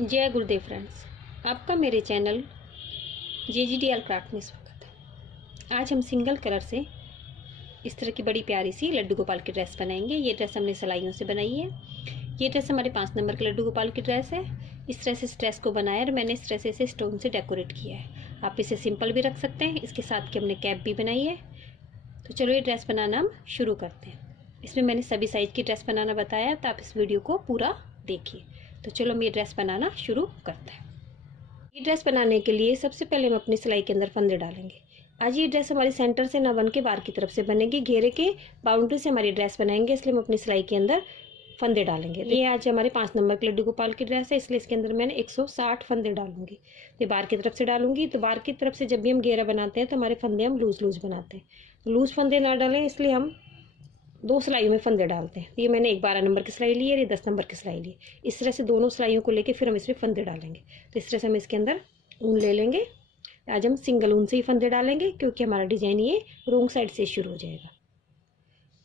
जय गुरुदेव फ्रेंड्स, आपका मेरे चैनल JGDL क्राफ्ट में स्वागत है। आज हम सिंगल कलर से इस तरह की बड़ी प्यारी सी लड्डू गोपाल की ड्रेस बनाएंगे। ये ड्रेस हमने सिलाइयों से बनाई है। ये ड्रेस हमारे 5 नंबर के लड्डू गोपाल की ड्रेस है। इस तरह से इस ड्रेस को बनाया और मैंने इस तरह से इसे स्टोन से डेकोरेट किया है। आप इसे सिंपल भी रख सकते हैं। इसके साथ की हमने कैप भी बनाई है। तो चलो ये ड्रेस बनाना हम शुरू करते हैं। इसमें मैंने सभी साइज की ड्रेस बनाना बताया, तो आप इस वीडियो को पूरा देखिए। तो चलो हम ये ड्रेस बनाना शुरू करते हैं। ये ड्रेस बनाने के लिए सबसे पहले हम अपनी सिलाई के अंदर फंदे डालेंगे। आज ये ड्रेस हमारी सेंटर से ना बन के बाहर की तरफ से बनेगी। घेरे के बाउंड्री से हमारी ड्रेस बनाएंगे, इसलिए हम अपनी सिलाई के अंदर फंदे डालेंगे। ये आज हमारे 5 नंबर के लड्डू गोपाल की ड्रेस है, इसलिए इसके अंदर मैंने 160 फंदे डालूंगी। ये बाहर की तरफ से डालूंगी। तो बाहर की तरफ से जब भी हम घेरा बनाते हैं तो हमारे फंदे हम लूज बनाते हैं। लूज फंदे ना डालें, इसलिए हम 2 सिलाइयों में फंदे डालते हैं। ये मैंने एक 12 नंबर की सिलाई ली है, ये 10 नंबर की सिलाई ली है। इस तरह से दोनों सिलाइयों को लेके फिर हम इसमें फंदे डालेंगे। तो इस तरह से हम इसके अंदर ऊन ले लेंगे। आज हम सिंगल ऊन से ही फंदे डालेंगे, क्योंकि हमारा डिजाइन ये रोंग साइड से शुरू हो जाएगा।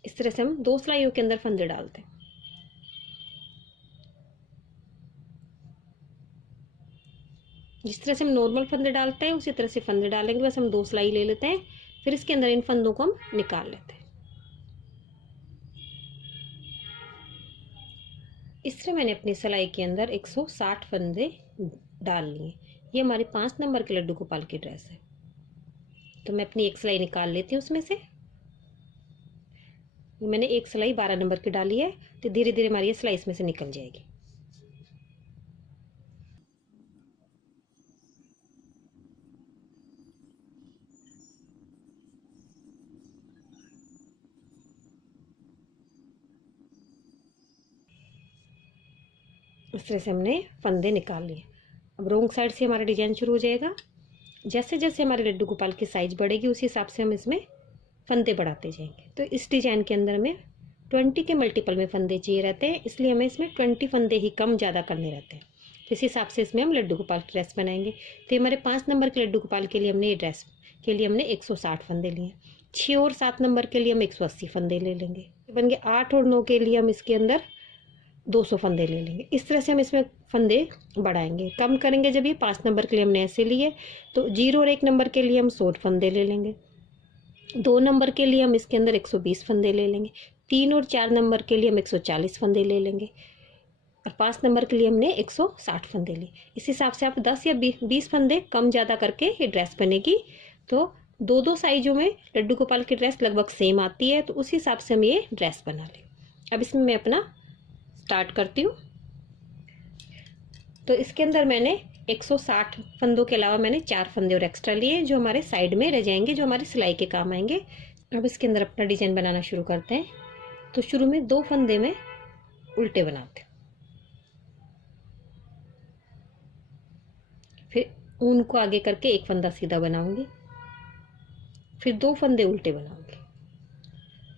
इस तरह से हम 2 सिलाइयों के अंदर फंदे डालते हैं। जिस तरह से हम नॉर्मल फंदे डालते हैं उसी तरह से फंदे डालेंगे, बस हम 2 सिलाई ले लेते हैं। फिर इसके अंदर इन फंदों को हम निकाल लेते हैं। इस तरह मैंने अपनी सिलाई के अंदर 160 फंदे डाल लिए। ये हमारे 5 नंबर के लड्डू गोपाल की ड्रेस है। तो मैं अपनी एक सिलाई निकाल लेती हूँ उसमें से। मैंने एक सिलाई 12 नंबर की डाली है, तो धीरे धीरे हमारी ये सिलाई इसमें से निकल जाएगी। इस तरह से हमने फंदे निकाल लिए। अब रोंग साइड से हमारा डिजाइन शुरू हो जाएगा। जैसे जैसे हमारे लड्डू गोपाल की साइज बढ़ेगी उसी हिसाब से हम इसमें फंदे बढ़ाते जाएंगे। तो इस डिजाइन के अंदर में 20 के मल्टीपल में फंदे चाहिए रहते हैं, इसलिए हमें इसमें 20 फंदे ही कम ज़्यादा करने रहते हैं। तो इस हिसाब से इसमें हम लड्डू गोपाल की ड्रेस बनाएंगे। तो हमारे 5 नंबर के लड्डू गोपाल के लिए हमने ये ड्रेस के लिए हमने 160 फंदे लिए। 6 और 7 नंबर के लिए हम 180 फंदे ले लेंगे। बन गए 8 और 9 के लिए हम इसके अंदर 200 फंदे ले लेंगे। इस तरह से हम इसमें फंदे बढ़ाएंगे, कम करेंगे। जब ये 5 नंबर के लिए हमने ऐसे लिए, तो 0 और 1 नंबर के लिए हम 100 फंदे ले लेंगे। 2 नंबर के लिए हम इसके अंदर 120 फंदे ले लेंगे। 3 और 4 नंबर के लिए हम 140 फंदे ले लेंगे। और 5 नंबर के लिए हमने 160 फंदे लिए। इस हिसाब से आप 10 या 20 फंदे कम ज़्यादा करके ये ड्रेस बनेगी। तो 2 साइजों में लड्डू गोपाल की ड्रेस लगभग सेम आती है, तो उस हिसाब से हम ये ड्रेस बना लें। अब इसमें मैं अपना स्टार्ट करती हूँ। तो इसके अंदर मैंने 160 फंदों के अलावा मैंने 4 फंदे और एक्स्ट्रा लिए, जो हमारे साइड में रह जाएंगे, जो हमारी सिलाई के काम आएंगे। अब इसके अंदर अपना डिजाइन बनाना शुरू करते हैं। तो शुरू में 2 फंदे में उल्टे बनाते हैं, फिर ऊन को आगे करके एक फंदा सीधा बनाऊंगी, फिर 2 फंदे उल्टे बनाऊंगी।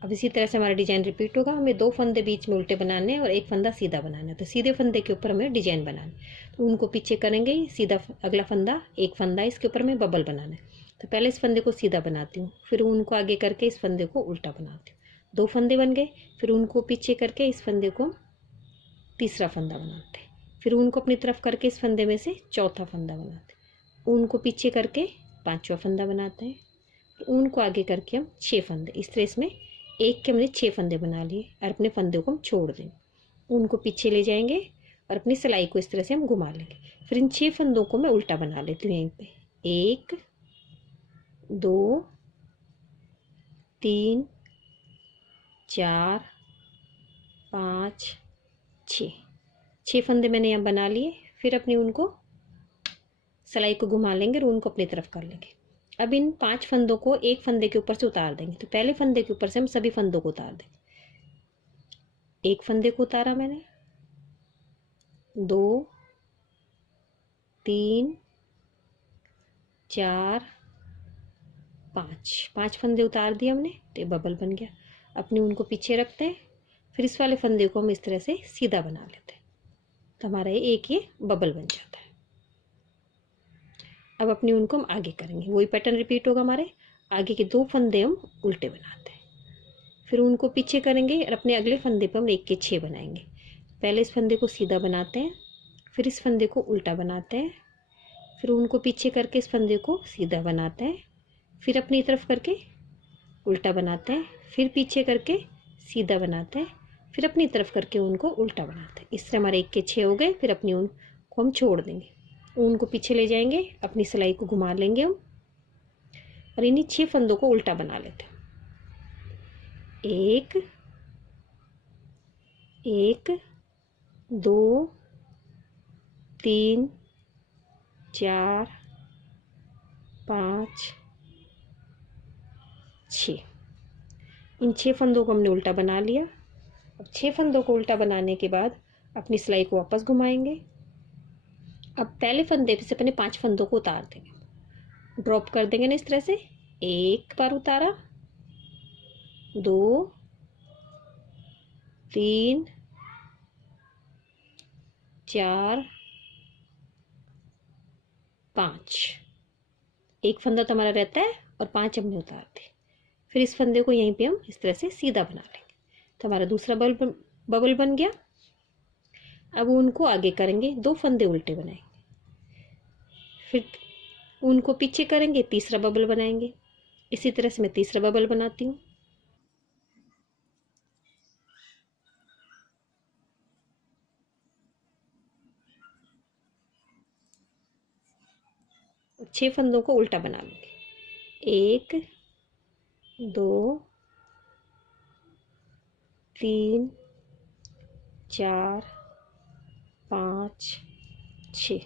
अब इसी तरह से हमारा डिजाइन रिपीट होगा। हमें 2 फंदे बीच में उल्टे बनाने हैं और एक फंदा सीधा बनाना है। तो सीधे फंदे के ऊपर हमें डिजाइन बनाना है। तो उनको पीछे करेंगे, सीधा अगला फंदा, एक फंदा, इसके ऊपर हमें बबल बनाना है। तो पहले इस फंदे को सीधा बनाती हूँ, फिर उनको आगे करके इस फंदे को उल्टा बनाती हूँ। 2 फंदे बन गए। फिर उनको पीछे करके इस फंदे को तीसरा फंदा बनाते हैं। फिर उनको अपनी तरफ करके इस फंदे में से चौथा फंदा बनाते हैं। उनको पीछे करके 5वां फंदा बनाते हैं। ऊन को आगे करके हम 6 फंदे, इस तरह इसमें एक के हमने 6 फंदे बना लिए और अपने फंदे को हम छोड़ देंगे। उनको पीछे ले जाएंगे और अपनी सिलाई को इस तरह से हम घुमा लेंगे। फिर इन 6 फंदों को मैं उल्टा बना लेती हूँ यहीं पे। 1 2 3 4 5 6 फंदे मैंने यहाँ बना लिए। फिर अपनी उनको सिलाई को घुमा लेंगे और उनको अपनी तरफ कर लेंगे। अब इन 5 फंदों को एक फंदे के ऊपर से उतार देंगे। तो पहले फंदे के ऊपर से हम सभी फंदों को उतार देंगे। एक फंदे को उतारा मैंने, 2 3 4 5 फंदे उतार दिए हमने। तो बबल बन गया। अपनी उनको पीछे रखते हैं, फिर इस वाले फंदे को हम इस तरह से सीधा बना लेते हैं। तो हमारा एक ये बबल बन जाता है। अब अपनी उनको हम आगे करेंगे, वही पैटर्न रिपीट होगा। हमारे आगे के 2 फंदे हम उल्टे बनाते हैं, फिर उनको पीछे करेंगे और अपने अगले फंदे पर हम 1 के 6 बनाएंगे। पहले इस फंदे को सीधा बनाते हैं, फिर इस फंदे को उल्टा बनाते हैं, फिर ऊन को पीछे करके इस फंदे को सीधा बनाते हैं, फिर अपनी तरफ करके उल्टा बनाते हैं, फिर पीछे करके सीधा बनाते हैं, फिर अपनी तरफ करके ऊन को उल्टा बनाते हैं। इससे हमारे 1 के 6 हो गए। फिर अपनी ऊन को हम छोड़ देंगे, ऊन को पीछे ले जाएंगे, अपनी सिलाई को घुमा लेंगे हम और इन्हीं 6 फंदों को उल्टा बना लेते हैं। 1 1 2 3 4 5 6। इन 6 फंदों को हमने उल्टा बना लिया। अब 6 फंदों को उल्टा बनाने के बाद अपनी सिलाई को वापस घुमाएंगे। अब पहले फंदे से अपने 5 फंदों को उतार देंगे, ड्रॉप कर देंगे ना इस तरह से। 1 बार उतारा, 2 3 4 5। एक फंदा तो हमारा रहता है और 5 हमने उतार दिए। फिर इस फंदे को यहीं पे हम इस तरह से सीधा बना लेंगे, तो हमारा दूसरा बबल बन गया। अब ऊन को आगे करेंगे, 2 फंदे उल्टे बनाएंगे, फिर ऊन को पीछे करेंगे, तीसरा बबल बनाएंगे। इसी तरह से मैं तीसरा बबल बनाती हूँ। और 6 फंदों को उल्टा बना लेंगे। 1 2 3 4 5 6।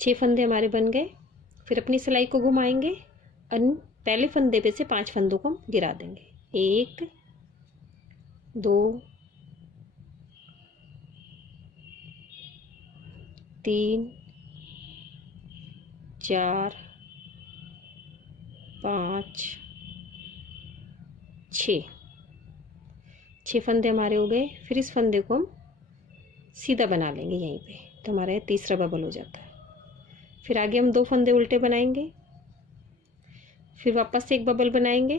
6 फंदे हमारे बन गए। फिर अपनी सिलाई को घुमाएंगे और पहले फंदे पे से 5 फंदों को हम गिरा देंगे। 1 2 3 4 5 6। 6 फंदे हमारे हो गए। फिर इस फंदे को हम सीधा बना लेंगे यहीं पे, तो हमारा तीसरा बबल हो जाता है। फिर आगे हम 2 फंदे उल्टे बनाएंगे, फिर वापस से एक बबल बनाएंगे।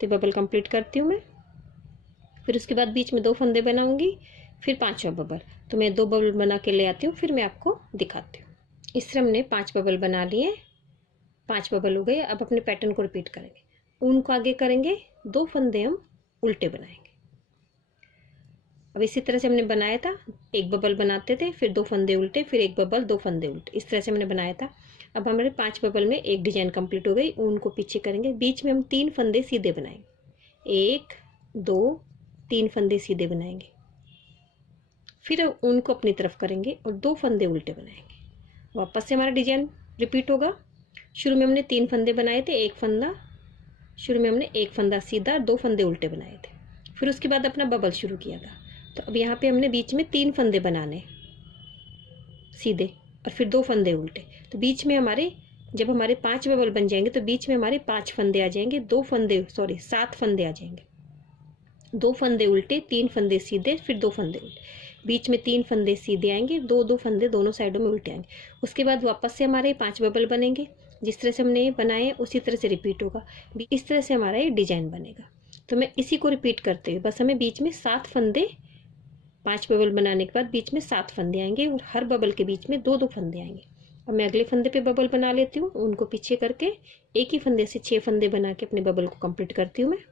तो बबल कंप्लीट करती हूँ मैं। फिर उसके बाद बीच में 2 फंदे बनाऊंगी, फिर 5वां बबल। तो मैं 2 बबल बना के ले आती हूँ, फिर मैं आपको दिखाती हूँ। इस तरह हमने 5 बबल बना लिए, 5 बबल हो गए। अब अपने पैटर्न को रिपीट करेंगे। ऊन को आगे करेंगे, 2 फंदे हम उल्टे बनाएंगे। अब इसी तरह से हमने बनाया था, एक बबल बनाते थे, फिर 2 फंदे उल्टे, फिर एक बबल, 2 फंदे उल्टे, इस तरह से हमने बनाया था। अब हमारे 5 बबल में एक डिजाइन कंप्लीट हो गई। ऊन को पीछे करेंगे, बीच में हम 3 फंदे सीधे बनाएंगे। 1 2 3 फंदे सीधे बनाएंगे। फिर ऊन को अपनी तरफ करेंगे और 2 फंदे उल्टे बनाएंगे। वापस से हमारा डिजाइन रिपीट होगा। शुरू में हमने 3 फंदे बनाए थे, एक फंदा, शुरू में हमने एक फंदा सीधा, 2 फंदे उल्टे बनाए थे। फिर उसके बाद अपना बबल शुरू किया था। तो अब यहाँ पे हमने बीच में 3 फंदे बनाने सीधे और फिर 2 फंदे उल्टे। तो बीच में हमारे जब हमारे 5 बबल बन जाएंगे तो बीच में हमारे 5 फंदे आ जाएंगे, 7 फंदे आ जाएंगे। 2 फंदे उल्टे, 3 फंदे सीधे, फिर 2 फंदे उल्टे, बीच में 3 फंदे सीधे आएंगे, 2 फंदे दोनों साइडों में उल्टे आएंगे। उसके बाद वापस से हमारे 5 बबल बनेंगे। जिस तरह से हमने बनाए उसी तरह से रिपीट होगा। इस तरह से हमारा ये डिजाइन बनेगा। तो मैं इसी को रिपीट करते हुए, बस हमें बीच में 7 फंदे, 5 बबल बनाने के बाद बीच में 7 फंदे आएंगे और हर बबल के बीच में 2 फंदे आएंगे। अब मैं अगले फंदे पे बबल बना लेती हूँ। उनको पीछे करके एक ही फंदे से 6 फंदे बना के अपने बबल को कंप्लीट करती हूँ मैं।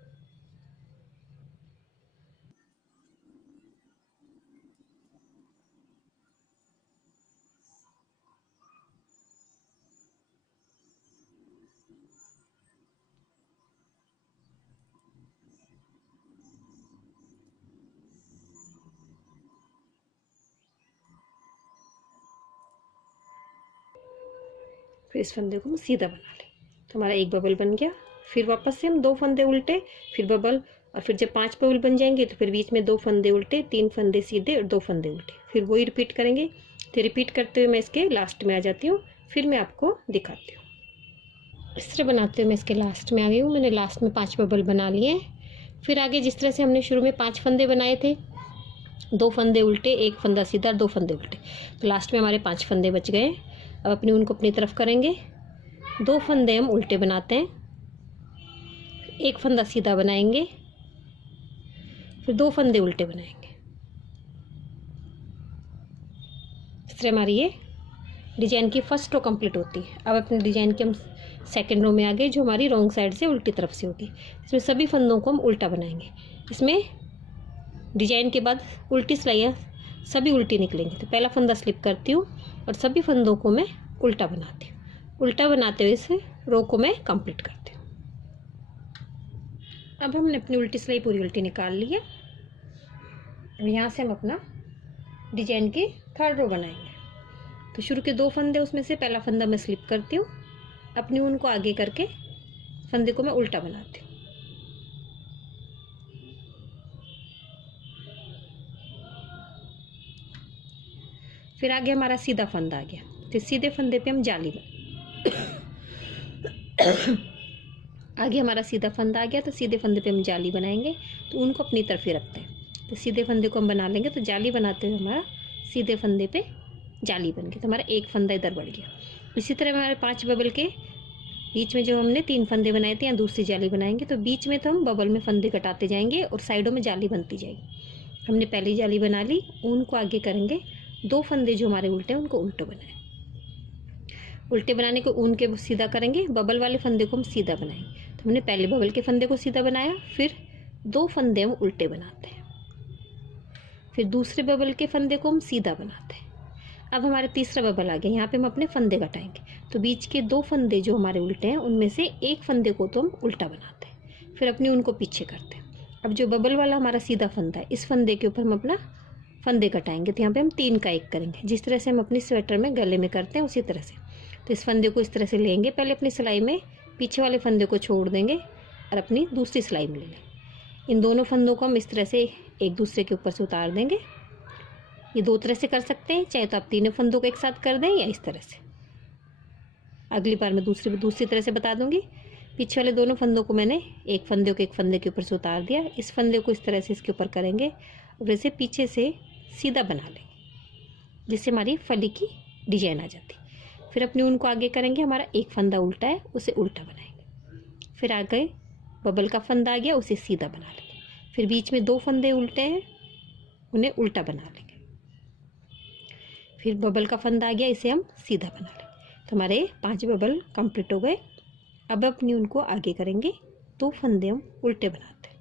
फिर इस फंदे को हम सीधा बना लें, तो हमारा एक बबल बन गया। फिर वापस से हम 2 फंदे उल्टे, फिर बबल, और फिर जब 5 बबल बन जाएंगे तो फिर बीच में 2 फंदे उल्टे, 3 फंदे सीधे और 2 फंदे उल्टे, फिर वही रिपीट करेंगे। तो रिपीट करते हुए मैं इसके लास्ट में आ जाती हूँ, फिर मैं आपको दिखाती हूँ। इस तरह बनाते हुए मैं इसके लास्ट में आ गई हूँ। मैंने लास्ट में 5 बबल बना लिए। फिर आगे जिस तरह से हमने शुरू में 5 फंदे बनाए थे, 2 फंदे उल्टे, एक फंदा सीधा, 2 फंदे उल्टे, तो लास्ट में हमारे 5 फंदे बच गए। अब अपनी ऊन को अपनी तरफ करेंगे, 2 फंदे हम उल्टे बनाते हैं, एक फंदा सीधा बनाएंगे, फिर 2 फंदे उल्टे बनाएंगे। इस तरह हमारी ये डिजाइन की फर्स्ट रो कंप्लीट होती है। अब अपने डिजाइन के हम सेकंड रो में आ गए, जो हमारी रॉन्ग साइड से उल्टी तरफ से होगी। इसमें सभी फंदों को हम उल्टा बनाएंगे। इसमें डिजाइन के बाद उल्टी सिलाइयाँ सभी उल्टी निकलेंगी। तो पहला फंदा स्लिप करती हूँ और सभी फंदों को मैं उल्टा बनाती हूँ। उल्टा बनाते हुए इस रो को मैं कंप्लीट करती हूँ। अब हमने अपनी उल्टी सिलाई पूरी उल्टी निकाल ली है। अब यहाँ से हम अपना डिजाइन की थर्ड रो बनाएंगे। तो शुरू के 2 फंदे, उसमें से पहला फंदा मैं स्लिप करती हूँ, अपनी ऊन को आगे करके फंदे को मैं उल्टा बनाती हूँ। फिर आगे हमारा सीधा फंदा आ गया। तो सीधे फंदे पे हम जाली आगे हमारा सीधा फंदा आ गया, तो सीधे फंदे पे हम जाली बनाएंगे। तो ऊन को अपनी तरफ ही रखते हैं। तो सीधे फंदे को हम बना लेंगे। तो जाली बनाते हुए हमारा सीधे फंदे पे जाली बन गई। तो हमारा एक फंदा इधर बढ़ गया। इसी तरह हमारे 5 बबल के बीच में जो हमने 3 फंदे बनाए थे, यहाँ दूसरी जाली बनाएंगे। तो बीच में तो हम बबल में फंदे कटाते जाएंगे और साइडों में जाली बनती जाएगी। हमने पहली जाली बना ली, ऊन को आगे करेंगे। 2 फंदे जो हमारे उल्टे हैं उनको उल्टो बनाएं। उल्टे बनाने को ऊन के सीधा करेंगे, बबल वाले फंदे को हम सीधा बनाएंगे। तो हमने पहले बबल के फंदे को सीधा बनाया, फिर 2 फंदे हम उल्टे बनाते हैं, फिर दूसरे बबल के फंदे को हम सीधा बनाते हैं। अब हमारा तीसरा बबल आ गया। यहाँ पे हम अपने फंदे कटाएंगे। तो बीच के 2 फंदे जो हमारे उल्टे हैं उनमें से एक फंदे को तो हम उल्टा बनाते हैं, फिर अपनी उनको पीछे करते हैं। अब जो बबल वाला हमारा सीधा फंदा है, इस फंदे के ऊपर हम अपना फंदे कटाएंगे। तो यहाँ पे हम 3 का 1 करेंगे, जिस तरह से हम अपनी स्वेटर में गले में करते हैं उसी तरह से। तो इस फंदे को इस तरह से लेंगे, पहले अपनी सिलाई में पीछे वाले फंदे को छोड़ देंगे और अपनी दूसरी सिलाई में ले लेंगे। इन दोनों फंदों को हम इस तरह से एक दूसरे के ऊपर से उतार देंगे। ये 2 तरह से कर सकते हैं, चाहे तो आप तीनों फंदों को एक साथ कर दें या इस तरह से। अगली बार मैं दूसरी तरह से बता दूंगी। पीछे वाले दोनों फंदों को मैंने एक फंदे के ऊपर से उतार दिया। इस फंदे को इस तरह से इसके ऊपर करेंगे और इसे पीछे से सीधा बना लेंगे, जिससे हमारी फली की डिजाइन आ जाती। फिर अपनी ऊन को आगे करेंगे। हमारा एक फंदा उल्टा है, उसे उल्टा बनाएंगे। फिर आगे बबल का फंदा आ गया, उसे सीधा बना लेंगे। फिर बीच में 2 फंदे उल्टे हैं, उन्हें उल्टा बना लेंगे। फिर बबल का फंदा आ गया, इसे हम सीधा बना लेंगे। तो हमारे 5 बबल कंप्लीट हो गए। अब अपनी उनको आगे करेंगे, 2 फंदे हम उल्टे बनाते हैं।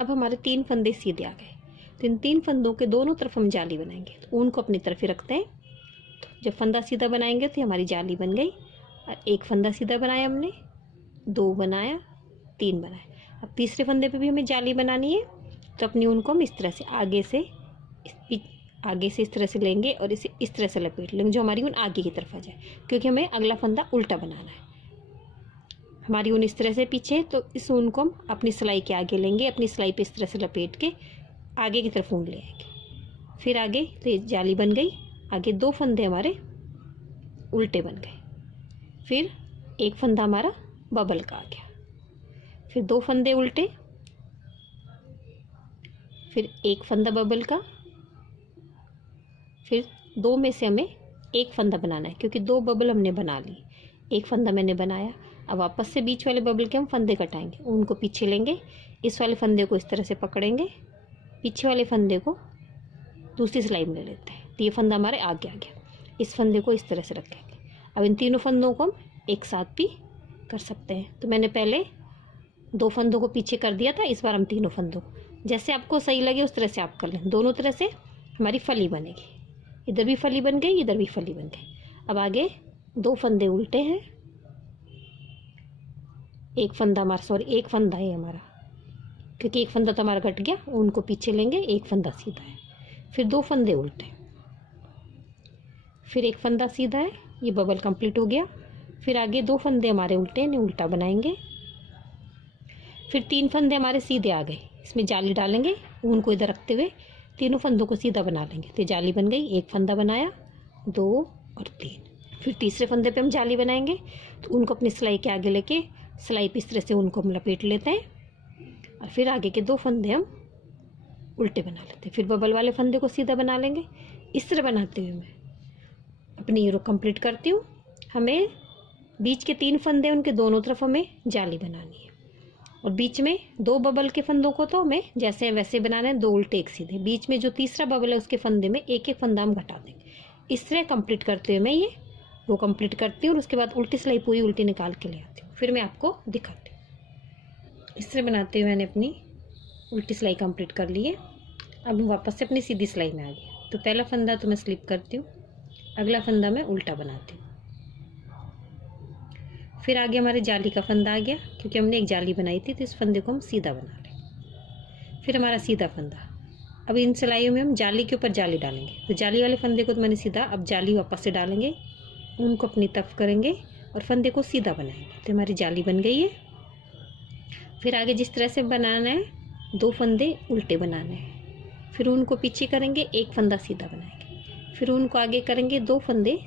अब हमारे 3 फंदे सीधे आ गए। तो इन 3 फंदों के दोनों तरफ हम जाली बनाएंगे। तो ऊन को अपनी तरफ ही रखते हैं। तो जब फंदा सीधा बनाएंगे तो हमारी जाली बन गई। और एक फंदा सीधा बनाया हमने, 2 बनाया, 3 बनाया। अब तीसरे फंदे पे भी हमें जाली बनानी है। तो अपनी ऊन को हम इस तरह से आगे से इस तरह से लेंगे और इसे इस तरह से लपेट लेंगे, जो हमारी ऊन आगे की तरफ आ जाए, क्योंकि हमें अगला फंदा उल्टा बनाना है। हमारी ऊन इस तरह से पीछे, तो इस ऊन को हम अपनी सिलाई के आगे लेंगे, अपनी सिलाई पे इस तरह से लपेट के आगे की तरफ ऊन ले आएंगे। फिर आगे तो ये जाली बन गई। आगे 2 फंदे हमारे उल्टे बन गए। फिर एक फंदा हमारा बबल का आ गया। फिर 2 फंदे उल्टे, फिर एक फंदा बबल का, फिर 2 में से हमें एक फंदा बनाना है, क्योंकि 2 बबल हमने बना ली, एक फंदा मैंने बनाया। अब वापस से बीच वाले बबल के हम फंदे कटाएंगे। उनको पीछे लेंगे, इस वाले फंदे को इस तरह से पकड़ेंगे, पीछे वाले फंदे को दूसरी सिलाई में ले लेते हैं। तो ये फंदा हमारे आगे आ गया। इस फंदे को इस तरह से रखेंगे। अब इन तीनों फंदों को हम एक साथ भी कर सकते हैं। तो मैंने पहले 2 फंदों को पीछे कर दिया था, इस बार हम तीनों फंदों को, जैसे आपको सही लगे उस तरह से आप कर लें। दोनों तरह से हमारी फली बनेगी। इधर भी फली बन गई, इधर भी फली बन गई। अब आगे 2 फंदे उल्टे हैं, एक फंदा है हमारा, क्योंकि एक फंदा तो हमारा कट गया। उनको पीछे लेंगे, एक फंदा सीधा है, फिर 2 फंदे उल्टे, फिर एक फंदा सीधा है। ये बबल कंप्लीट हो गया। फिर आगे 2 फंदे हमारे उल्टे हैं, उल्टा बनाएंगे। फिर 3 फंदे हमारे सीधे आ गए। इसमें जाली डालेंगे, ऊन को इधर रखते हुए तीनों फंदों को सीधा बना लेंगे। तो जाली बन गई। एक फंदा बनाया, 2 और 3। फिर तीसरे फंदे पे हम जाली बनाएंगे। तो उनको अपनी सिलाई के आगे लेके सिलाई पे इस तरह से उनको हम लपेट लेते हैं और फिर आगे के 2 फंदे हम उल्टे बना लेते हैं। फिर बबल वाले फंदे को सीधा बना लेंगे। इस तरह बनाते हुए मैं अपनी रो कंप्लीट करती हूँ। हमें बीच के 3 फंदे, उनके दोनों तरफ हमें जाली बनानी है। और बीच में 2 बबल के फंदों को तो हमें जैसे वैसे बनाना है, 2 उल्टे एक सीधे। बीच में जो तीसरा बबल है उसके फंदे में एक एक फंदा हम घटा देंगे। इस तरह कंप्लीट करते हुए मैं ये वो कंप्लीट करती हूँ और उसके बाद उल्टी सिलाई पूरी उल्टी निकाल के ले आती हूँ, फिर मैं आपको दिखाती हूँ। इस तरह बनाते हुए मैंने अपनी उल्टी सिलाई कंप्लीट कर ली है। अब हम वापस से अपनी सीधी सिलाई में आ गए। तो पहला फंदा तो मैं स्लिप करती हूँ, अगला फंदा मैं उल्टा बनाती हूँ। फिर आगे हमारे जाली का फंदा आ गया, क्योंकि हमने एक जाली बनाई थी तो इस फंदे को हम सीधा बना लें। फिर हमारा सीधा फंदा। अब इन सिलाइयों में हम जाली के ऊपर जाली डालेंगे। तो जाली वाले फंदे को तो मैंने सीधा, अब जाली वापस से डालेंगे, उनको अपनी तरफ करेंगे और फंदे को सीधा बनाएंगे। तो हमारी जाली बन गई है। फिर आगे जिस तरह से बनाना है, 2 फंदे उल्टे बनाने हैं, फिर उनको पीछे करेंगे, एक फंदा सीधा बनाएंगे, फिर उनको आगे करेंगे, 2 फंदे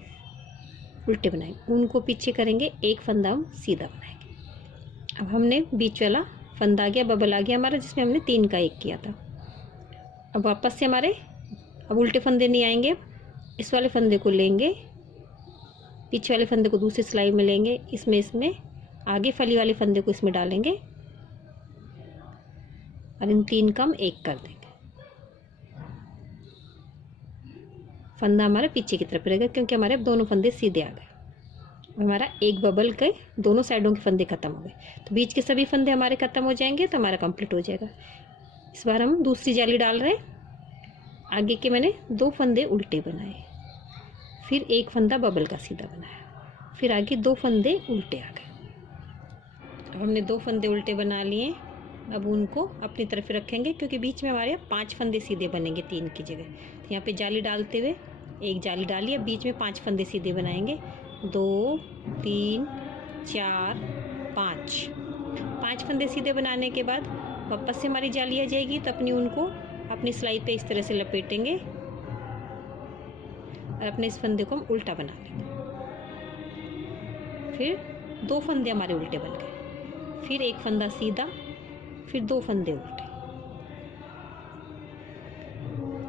उल्टे बनाएंगे, उनको पीछे करेंगे, एक फंदा हम सीधा बनाएंगे। अब हमने बीच वाला फंदा आ गया, बबल आ गया हमारा, जिसमें हमने 3 का 1 किया था। अब वापस से हमारे अब उल्टे फंदे नहीं आएंगे। इस वाले फंदे को लेंगे, पीछे वाले फंदे को दूसरी सिलाई में लेंगे, इसमें आगे फली वाले फंदे को इसमें डालेंगे और इन 3 का हम 1 कर देंगे। फंदा हमारा पीछे की तरफ रहेगा, क्योंकि हमारे अब दोनों फंदे सीधे आ गए। हमारा एक बबल के दोनों साइडों के फंदे खत्म हो गए, तो बीच के सभी फंदे हमारे खत्म हो जाएंगे, तो हमारा कंप्लीट हो जाएगा। इस बार हम दूसरी जाली डाल रहे हैं। आगे के मैंने 2 फंदे उल्टे बनाए, फिर एक फंदा बबल का सीधा बनाया, फिर आगे 2 फंदे उल्टे आ गए। अब हमने 2 फंदे उल्टे बना लिए। अब उनको अपनी तरफ रखेंगे, क्योंकि बीच में हमारे 5 फंदे सीधे बनेंगे 3 की जगह। तो यहाँ पे जाली डालते हुए एक जाली डाली, अब बीच में 5 फंदे सीधे बनाएंगे, 2 3 4 5 फंदे सीधे बनाने के बाद वापस से हमारी जाली आ जाएगी। तो उनको अपनी सिलाई पे इस तरह से लपेटेंगे और अपने इस फंदे को हम उल्टा बना लेंगे। फिर 2 फंदे हमारे उल्टे बन गए, फिर एक फंदा सीधा, फिर 2 फंदे उल्टे।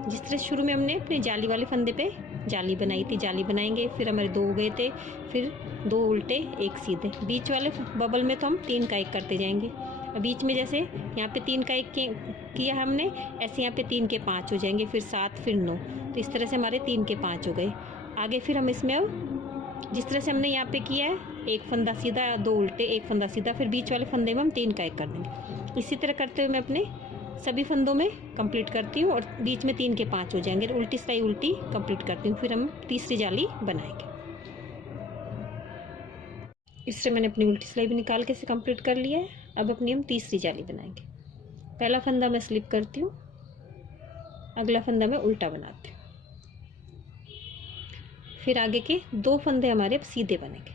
जिस तरह शुरू में हमने अपने जाली वाले फंदे पे जाली बनाई थी, जाली बनाएंगे, फिर हमारे 2 हो गए थे, फिर 2 उल्टे 1 सीधे। बीच वाले बबल में तो हम 3 का 1 करते जाएंगे। और बीच में जैसे यहाँ पे 3 का 1 किया हमने, ऐसे यहाँ पे 3 के 5 हो जाएंगे, फिर 7, फिर 9। तो इस तरह से हमारे 3 के 5 हो गए। आगे फिर हम इसमें अब जिस तरह से हमने यहाँ पे किया है, एक फंदा सीधा, 2 उल्टे, एक फंदा सीधा, फिर बीच वाले फंदे में हम 3 का 1 कर देंगे। इसी तरह करते हुए मैं अपने सभी फंदों में कंप्लीट करती हूँ और बीच में 3 के 5 हो जाएंगे। उल्टी सिलाई उल्टी कंप्लीट करती हूँ, फिर हम तीसरी जाली बनाएंगे। इस तरह मैंने अपनी उल्टी सिलाई भी निकाल के से कंप्लीट कर लिया है। अब अपनी हम तीसरी जाली बनाएंगे। पहला फंदा मैं स्लिप करती हूँ, अगला फंदा मैं उल्टा बनाती हूँ, फिर आगे के 2 फंदे हमारे अब सीधे बनेंगे,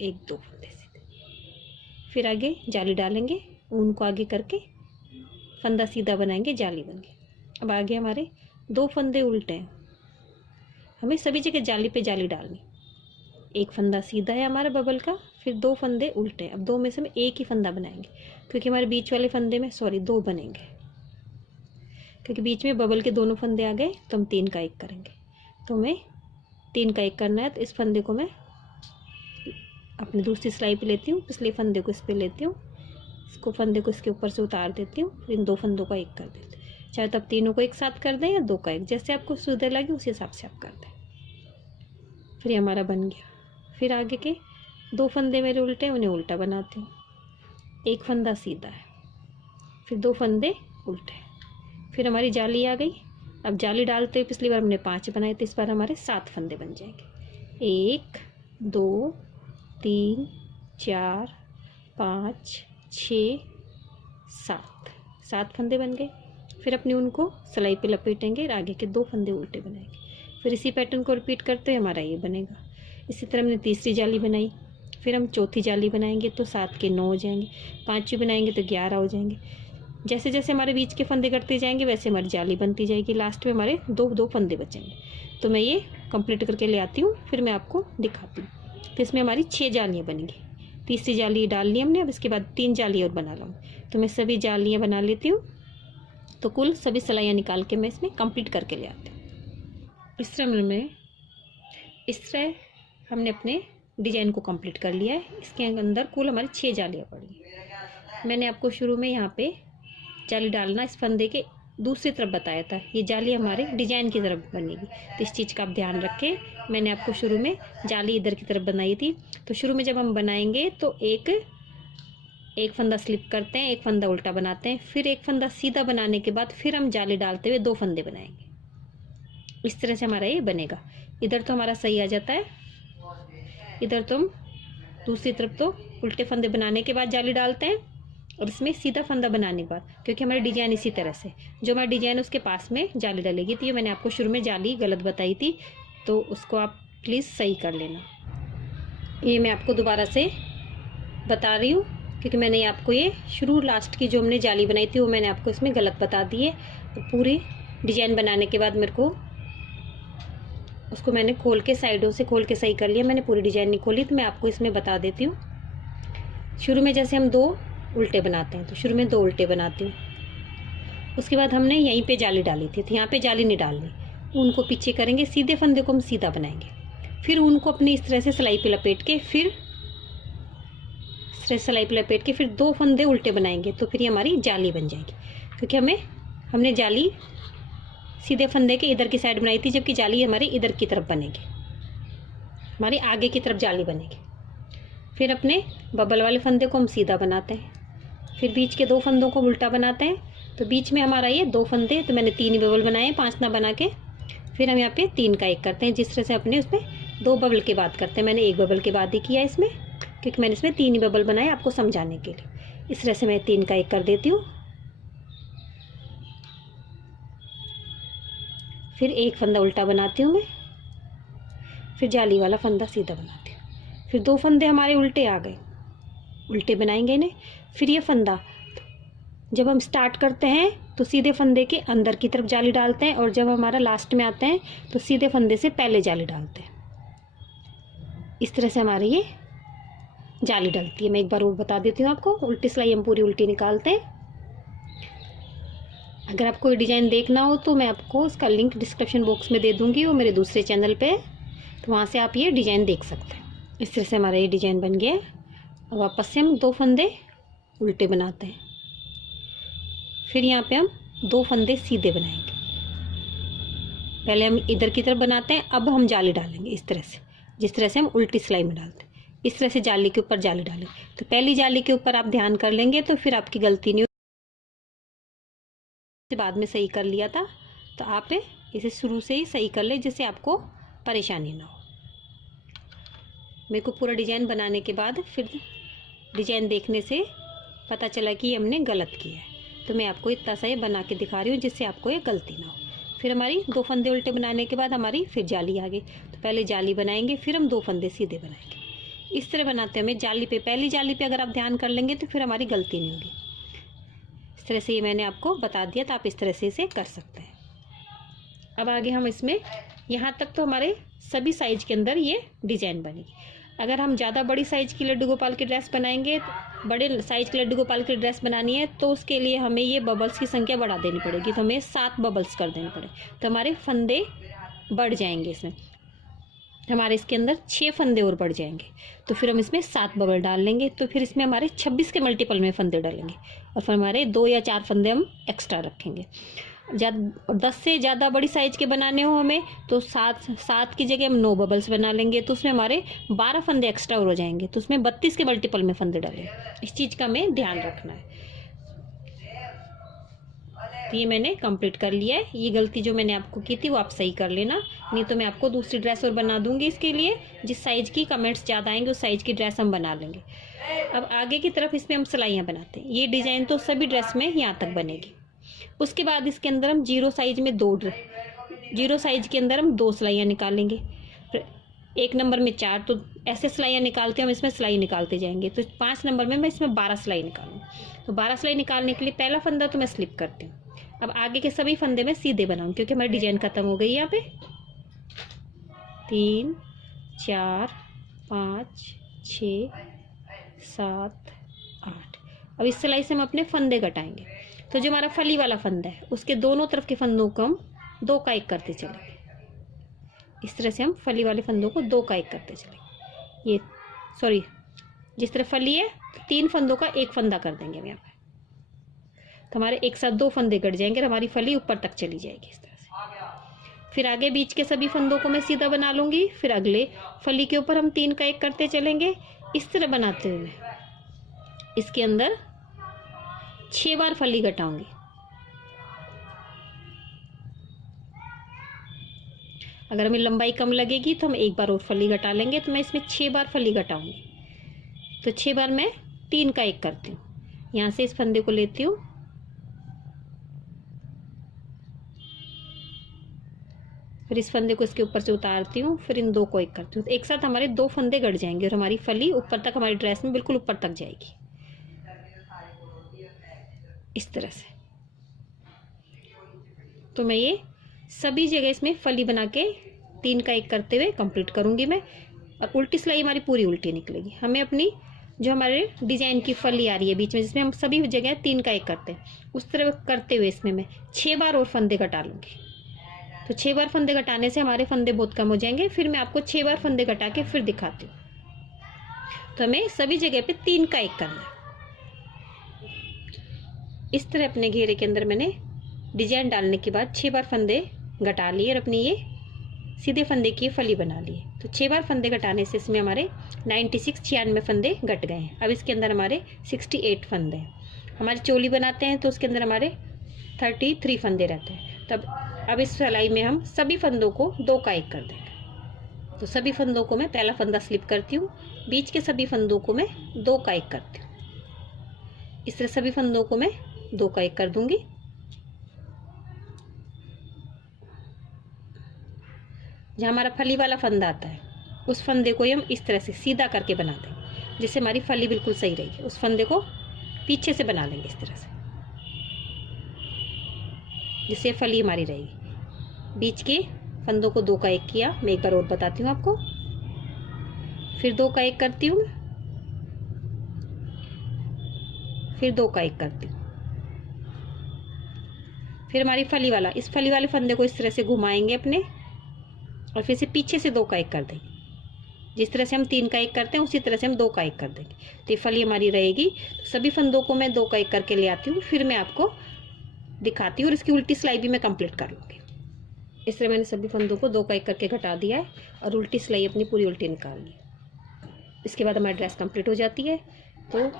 1 2 फंदे सीधे। फिर आगे जाली डालेंगे, उनको आगे करके फंदा सीधा बनाएंगे, जाली बन गई। अब आगे हमारे 2 फंदे उल्टे हैं, हमें सभी जगह जाली पे जाली डालनी। एक फंदा सीधा है हमारा बबल का, फिर 2 फंदे उल्टे। अब 2 में से हम एक ही फंदा बनाएंगे, क्योंकि हमारे बीच वाले फंदे में 2 बनेंगे, क्योंकि बीच में बबल के दोनों फंदे आ गए, तो हम 3 का 1 करेंगे। तो हमें 3 का 1 करना है। तो इस फंदे को मैं अपनी दूसरी सिलाई पे लेती हूँ, पिछले फंदे को इस पे लेती हूँ, इसको फंदे को इसके ऊपर से उतार देती हूँ, फिर इन 2 फंदों का 1 कर देती हूँ। चाहे तो आप तीनों को एक साथ कर दें या 2 का 1, जैसे आपको सुविधा लगे उस हिसाब से आप कर दें। फिर ये हमारा बन गया। फिर आगे के 2 फंदे मेरे उल्टे हैं, उन्हें उल्टा बनाती हूँ, एक फंदा सीधा है, फिर 2 फंदे उल्टे, फिर हमारी जाली आ गई। अब जाली डालते हुए पिछली बार हमने 5 बनाए थे, इस बार हमारे 7 फंदे बन जाएंगे, 1 2 3 4 5 6 7 फंदे बन गए। फिर अपने उनको सिलाई पे लपेटेंगे और आगे के 2 फंदे उल्टे बनाएंगे। फिर इसी पैटर्न को रिपीट करते हुए हमारा ये बनेगा। इसी तरह हमने तीसरी जाली बनाई, फिर हम चौथी जाली बनाएंगे तो 7 के 9 हो जाएंगे, 5वीं बनाएंगे तो 11 हो जाएंगे। जैसे जैसे हमारे बीच के फंदे करते जाएंगे वैसे हमारी जाली बनती जाएगी। लास्ट में हमारे 2 फंदे बचेंगे। तो मैं ये कंप्लीट करके ले आती हूँ, फिर मैं आपको दिखाती हूँ। तो इसमें हमारी 6 जालियाँ बनेंगी। तीसरी जाली डाल ली हमने, अब इसके बाद 3 जाली और बना लूँ। तो मैं सभी जालियाँ बना लेती हूँ, तो कुल सभी सिलाइयाँ निकाल के मैं इसमें कंप्लीट करके ले आती हूँ। इस तरह हमने अपने डिजाइन को कंप्लीट कर लिया है। इसके अंदर कुल हमारी 6 जालियाँ पड़ी। मैंने आपको शुरू में यहाँ पे जाली डालना इस फंदे के दूसरी तरफ बताया था। ये जाली हमारे डिजाइन की तरफ बनेगी, तो इस चीज़ का आप ध्यान रखें। मैंने आपको शुरू में जाली इधर की तरफ बनाई थी। तो शुरू में जब हम बनाएंगे तो एक फंदा स्लिप करते हैं, एक फंदा उल्टा बनाते हैं, फिर एक फंदा सीधा बनाने के बाद फिर हम जाली डालते हुए 2 फंदे बनाएंगे। इस तरह से हमारा ये बनेगा। इधर तो हमारा सही आ जाता है, इधर तो हम दूसरी तरफ तो उल्टे फंदे बनाने के बाद जाली डालते हैं और इसमें सीधा फंदा बनाने के बाद, क्योंकि हमारी डिजाइन इसी तरह से, जो हमारा डिजाइन उसके पास में जाली डालेगी। तो ये मैंने आपको शुरू में जाली गलत बताई थी, तो उसको आप प्लीज़ सही कर लेना। ये मैं आपको दोबारा से बता रही हूँ, क्योंकि मैंने आपको ये शुरू लास्ट की जो हमने जाली बनाई थी वो मैंने आपको इसमें गलत बता दी है। तो पूरी डिजाइन बनाने के बाद मेरे को उसको मैंने खोल के साइडों से खोल के सही कर लिया। मैंने पूरी डिजाइन नहीं खोली, तो मैं आपको इसमें बता देती हूँ। शुरू में जैसे हम 2 उल्टे बनाते हैं, तो शुरू में 2 उल्टे बनाती हूँ। उसके बाद हमने यहीं पे जाली डाली थी, तो यहाँ पे जाली नहीं डालनी, उनको पीछे करेंगे, सीधे फंदे को हम सीधा बनाएंगे। फिर उनको अपनी इस तरह से सिलाई पे लपेट के फिर सिलाई पे लपेट के फिर 2 फंदे उल्टे बनाएंगे, तो फिर ये हमारी जाली बन जाएगी। क्योंकि हमने जाली सीधे फंदे के इधर की साइड बनाई थी, जबकि जाली हमारी इधर की तरफ बनेगी, हमारी आगे की तरफ जाली बनेगी। फिर अपने बबल वाले फंदे को हम सीधा बनाते हैं, फिर बीच के 2 फंदों को उल्टा बनाते हैं। तो बीच में हमारा ये 2 फंदे, तो मैंने 3 ही बबल बनाए, 5 ना बना के। फिर हम यहाँ पे 3 का 1 करते हैं, जिस तरह से अपने उसमें 2 बबल के बाद करते हैं। मैंने 1 बबल के बाद ही किया इसमें, क्योंकि मैंने इसमें 3 ही बबल बनाए आपको समझाने के लिए। इस तरह से मैं 3 का 1 कर देती हूँ। फिर 1 फंदा उल्टा बनाती हूँ मैं, फिर जाली वाला फंदा सीधा बनाती हूँ। फिर 2 फंदे हमारे उल्टे आ गए, उल्टे बनाएंगे इन्हें। फिर ये फंदा जब हम स्टार्ट करते हैं तो सीधे फंदे के अंदर की तरफ जाली डालते हैं, और जब हमारा लास्ट में आते हैं तो सीधे फंदे से पहले जाली डालते हैं। इस तरह से हमारी ये जाली डलती है। मैं एक बार और बता देती हूँ आपको। उल्टी सिलाई हम पूरी उल्टी निकालते हैं। अगर आपको ये डिज़ाइन देखना हो तो मैं आपको उसका लिंक डिस्क्रिप्शन बॉक्स में दे दूँगी, वो मेरे दूसरे चैनल पे है, तो वहाँ से आप ये डिज़ाइन देख सकते हैं। इस तरह से हमारा ये डिज़ाइन बन गया है। अब वापस से हम 2 फंदे उल्टे बनाते हैं, फिर यहाँ पे हम 2 फंदे सीधे बनाएंगे। पहले हम इधर की तरफ बनाते हैं, अब हम जाली डालेंगे इस तरह से, जिस तरह से हम उल्टी सिलाई में डालते हैं। इस तरह से जाली के ऊपर जाली डालेंगे। तो पहली जाली के ऊपर आप ध्यान कर लेंगे तो फिर आपकी गलती नहीं होगी। बाद में सही कर लिया था, तो आप इसे शुरू से ही सही कर ले, जिससे आपको परेशानी ना हो। मेरे को पूरा डिज़ाइन बनाने के बाद फिर डिज़ाइन देखने से पता चला कि हमने गलत किया है, तो मैं आपको इतना सा ये बना के दिखा रही हूँ, जिससे आपको ये गलती ना हो। फिर हमारी 2 फंदे उल्टे बनाने के बाद हमारी फिर जाली आ गई। तो पहले जाली बनाएंगे, फिर हम 2 फंदे सीधे बनाएंगे। इस तरह बनाते हैं। हमें जाली पे, पहली जाली पे अगर आप ध्यान कर लेंगे तो फिर हमारी गलती नहीं होगी। इस तरह से ये मैंने आपको बता दिया, तो आप इस तरह से इसे कर सकते हैं। अब आगे हम इसमें, यहाँ तक तो हमारे सभी साइज के अंदर ये डिज़ाइन बनेगी। अगर हम ज़्यादा बड़ी साइज़ की लड्डू गोपाल की ड्रेस बनाएंगे, बड़े साइज़ की लड्डू गोपाल की ड्रेस बनानी है, तो उसके लिए हमें ये बबल्स की संख्या बढ़ा देनी पड़ेगी। तो हमें 7 बबल्स कर देने पड़े, तो हमारे फंदे बढ़ जाएंगे। इसमें हमारे इसके अंदर 6 फंदे और बढ़ जाएंगे, तो फिर हम इसमें 7 बबल डाल लेंगे। तो फिर इसमें हमारे 26 के मल्टीपल में फंदे डालेंगे, और फिर हमारे 2 या 4 फंदे हम एक्स्ट्रा रखेंगे। 10 से ज़्यादा बड़ी साइज़ के बनाने हो हमें, तो 7 की जगह हम 9 बबल्स बना लेंगे, तो उसमें हमारे 12 फंदे एक्स्ट्रा और हो जाएंगे। तो उसमें 32 के मल्टीपल में फंदे डालेंगे। इस चीज़ का हमें ध्यान रखना है। तो ये मैंने कंप्लीट कर लिया है। ये गलती जो मैंने आपको की थी वो आप सही कर लेना, नहीं तो मैं आपको दूसरी ड्रेस और बना दूंगी। इसके लिए जिस साइज़ की कमेंट्स ज़्यादा आएंगे उस साइज़ की ड्रेस हम बना लेंगे। अब आगे की तरफ इसमें हम सिलाइयाँ बनाते हैं। ये डिज़ाइन तो सभी ड्रेस में यहाँ तक बनेगी। उसके बाद इसके अंदर हम 0 साइज में 0 साइज के अंदर हम 2 सिलाइयाँ निकालेंगे। 1 नंबर में 4, तो ऐसे सिलाइयाँ निकालते हैं हम, इसमें सिलाई निकालते जाएंगे। तो 5 नंबर में मैं इसमें 12 सिलाई निकालूँगी। तो 12 सिलाई निकालने के लिए पहला फंदा तो मैं स्लिप करती हूँ। अब आगे के सभी फंदे मैं सीधे बनाऊँ, क्योंकि हमारी डिजाइन खत्म हो गई है। यहाँ पे 3 4 5 6 7 8। अब इस सिलाई से हम अपने फंदे घटाएंगे। तो जो हमारा फली वाला फंदा है उसके दोनों तरफ के फंदों को हम 2 का 1 करते चलेंगे। इस तरह से हम फली वाले फंदों को 2 का 1 करते चलेंगे। ये जिस तरह फली है तो 3 फंदों का एक फंदा कर देंगे हम यहाँ पे, तो हमारे एक साथ 2 फंदे कट जाएंगे और हमारी फली ऊपर तक चली जाएगी इस तरह से। फिर आगे बीच के सभी फंदों को मैं सीधा बना लूँगी। फिर अगले फली के ऊपर हम 3 का एक करते चलेंगे। इस तरह बनाते हुए इसके अंदर 6 बार फली घटाऊंगी। अगर हमें लंबाई कम लगेगी तो हम एक बार और फली घटा लेंगे। तो मैं इसमें 6 बार फली घटाऊंगी। तो 6 बार मैं 3 का एक करती हूँ। यहाँ से इस फंदे को लेती हूँ, फिर इस फंदे को इसके ऊपर से उतारती हूँ, फिर इन 2 को एक करती हूँ। तो एक साथ हमारे 2 फंदे गड़ जाएंगे और हमारी फली ऊपर तक, हमारी ड्रेस में बिल्कुल ऊपर तक जाएगी इस तरह से। तो मैं ये सभी जगह इसमें फली बना के 3 का एक करते हुए कंप्लीट करूंगी मैं। और उल्टी सिलाई हमारी पूरी उल्टी निकलेगी। हमें अपनी जो हमारे डिजाइन की फली आ रही है बीच में, जिसमें हम सभी जगह 3 का एक करते हैं, उस तरह करते हुए इसमें मैं 6 बार और फंदे घटा लूंगी। तो 6 बार फंदे घटाने से हमारे फंदे बहुत कम हो जाएंगे। फिर मैं आपको 6 बार फंदे घटा के फिर दिखाती हूँ। तो हमें सभी जगह पे 3 का एक करना है। इस तरह अपने घेरे के अंदर मैंने डिजाइन डालने के बाद 6 बार फंदे घटा लिए और अपनी ये सीधे फंदे की फली बना लिए। तो 6 बार फंदे घटाने से इसमें हमारे 96 फंदे घट गए हैं। अब इसके अंदर हमारे 68 फंदे हैं। हमारी चोली बनाते हैं तो उसके अंदर हमारे 33 फंदे रहते हैं। तब अब इस सिलाई में हम सभी फंदों को 2 का एक कर देंगे। तो सभी फंदों को मैं पहला फंदा स्लिप करती हूँ, बीच के सभी फंदों को मैं 2 का एक करती हूँ। इस तरह सभी फंदों को मैं 2 का एक कर दूंगी। जहाँ हमारा फली वाला फंदा आता है उस फंदे को हम इस तरह से सीधा करके बना देंगे, जिससे हमारी फली बिल्कुल सही रहेगी। उस फंदे को पीछे से बना लेंगे इस तरह से, जिससे फली हमारी रहेगी। बीच के फंदों को 2 का एक किया। मैं एक बार और बताती हूँ आपको। फिर 2 का एक करती हूँ, फिर 2 का एक करती हूँ। फिर हमारी फली वाला, इस फली वाले फंदे को इस तरह से घुमाएंगे अपने, और फिर से पीछे से 2 का एक कर देंगे। जिस तरह से हम 3 का एक करते हैं उसी तरह से हम 2 का एक कर देंगे। तो ये फली हमारी रहेगी। तो सभी फंदों को मैं 2 का एक करके ले आती हूँ, फिर मैं आपको दिखाती हूँ और इसकी उल्टी सिलाई भी मैं कंप्लीट कर लूँगी। इस तरह मैंने सभी फंदों को 2 का एक करके घटा दिया है और उल्टी सिलाई अपनी पूरी उल्टी निकाल ली। इसके बाद हमारी ड्रेस कंप्लीट हो जाती है। तो